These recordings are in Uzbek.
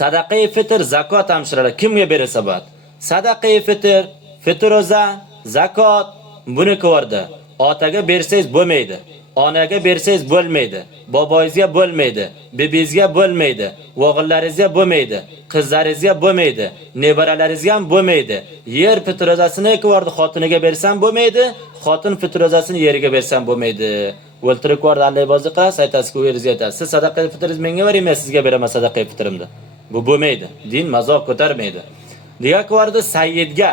Sadaqai fitr, zakot hamshiralar kimga berilsa bo'ladi? Sadaqai fitr, fitroza, zakot buni ko'rdi. Otaga bersangiz bo'lmaydi. Onaga bersangiz bo'lmaydi. Boboyingizga bo'lmaydi. Bebingizga bo'lmaydi. O'g'illaringizga bo'lmaydi. Qizlaringizga bo'lmaydi. Nevaralaringizga ham bo'lmaydi. Yer fitrozasini ko'rdi, xotiniga bersam bo'lmaydi. Xotin fitrozasini yeriga bersam bo'lmaydi. O'ltirib ko'rdi, Allohbozi qilasiz, aytasiz-ku, o'zingizga aytasiz. Siz sadaqai fitringiz menga bering, men sizga beraman sadaqai fitrimni. Bu bo'lmaydi. Din mazoq ko'tarmaydi. Diga ko'rdi sayyidga,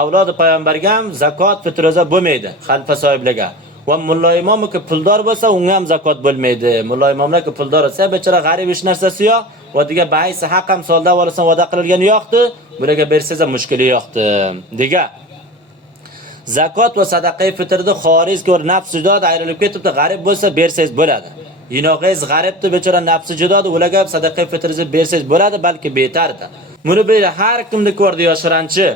avlodi payg'ambarga ham zakot fitroza bo'lmaydi, xalfa sohiblarga. Va mulla imomga puldor bo'lsa, unga ham zakot bo'lmaydi. Mulla imomlarga puldor bo'lsa, bechora g'arib ish narsasi yo'q, va diga baysi haq ham solda olasan va'da qilgani yo'qdi. Bularga bersangiz ham mushkuli yo'qdi. Diga zakot va sadaqai fitrni xoriz ko'r nafs judod ayrilib ketibdi, g'arib bo'lsa bersangiz bo'ladi. Yinoqingiz g'aribdi, bechora nafsi judod, ularga sadaqai fitringizni bersangiz bo'ladi, balki betardi. Buni bilan har kimni ko'rdi yoshiranchi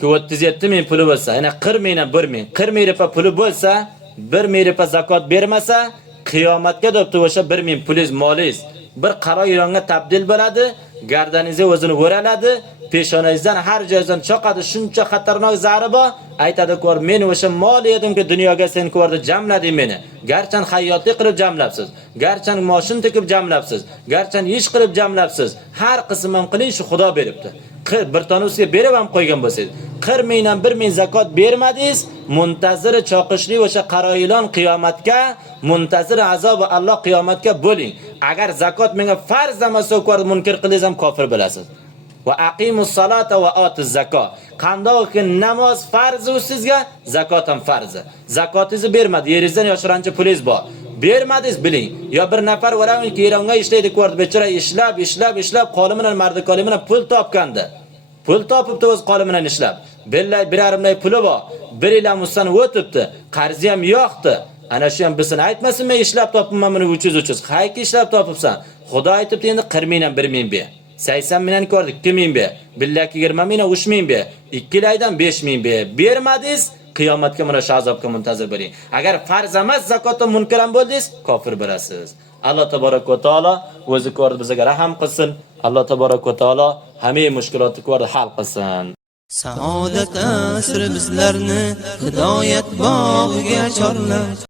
ki 37 ming puli bo'lsa, yana 40 mingdan 1 ming, 40 ming rupiya puli bo'lsa, 1 ming rupiya zakot bermasa, qiyomatga debdi o'sha 1 ming pulingiz, molingiz bir qaro ilonga tabdil bo'ladi, gardaningizga o'zini o'raladi, peshonangizdan har joydan choqadi, shuncha xatarnok zari bor. Aytadi, ko'r, men o'sha mol edimki dunyoga sen ko'rdi, jamlading meni. Garchan hayyotlik qilib jamlabsiz, garchan moshin tekib jamlabsiz, garchan ish qilib jamlabsiz. Har qism ham qiling, shu Xudo beribdi. Bir tonusga berib ham qo'ygan bo'lsangiz, 40 mingdan 1 ming zakot bermadingiz, muntaziri choqishli o'sha qaroilon qiyomatga, muntaziri azob Alloh qiyomatga bo'ling. Agar zakot menga farz emas o'qib munkar qilingiz ham kofir bo'lasiz. Va aqimus salata va atuz zakot. Qandoqki namoz farzi sizga, zakot ham farzi. Zakotingizni bermadi, yeringizdan yoshiranchi pulingiz bor. Bermadingiz biling. Yo bir nafar o'raminki Eronga ishlaydi ko'rdi, bechora ishlab qo'li bilan mardi qo'li bilan pul topgandi. Pul topibdi o'z qo'li bilan ishlab. Billahi 1,5 puli bor. 1 yil mustan o'tibdi. Qarzi ham yo'qdi. Ana shu ham bizini aytmasin, men ishlab topibman buni 300. Qayki ishlab topibsan? Xudo aytibdi, endi 40 mingdan 1 ming ber. 80 mingdan ko'rdik, 2 ming ber. Billahi 20 mingdan 3 ming ber. 2 yildan 5 ming ber. Bermadingiz, qiyomatga mana shu azobga muntazir bo'ling. Agar farz emas zakotda munkar ham bo'ldingiz, kofir bo'lasiz. Alloh taborak va taolo o'zi ko'rdi, bizga rahim qilsin. Alloh taborak va taolo hamma mushkulotni ko'rdi, hal qilsin. Saodat asri bizlarni hidoyat bog'iga chorlar.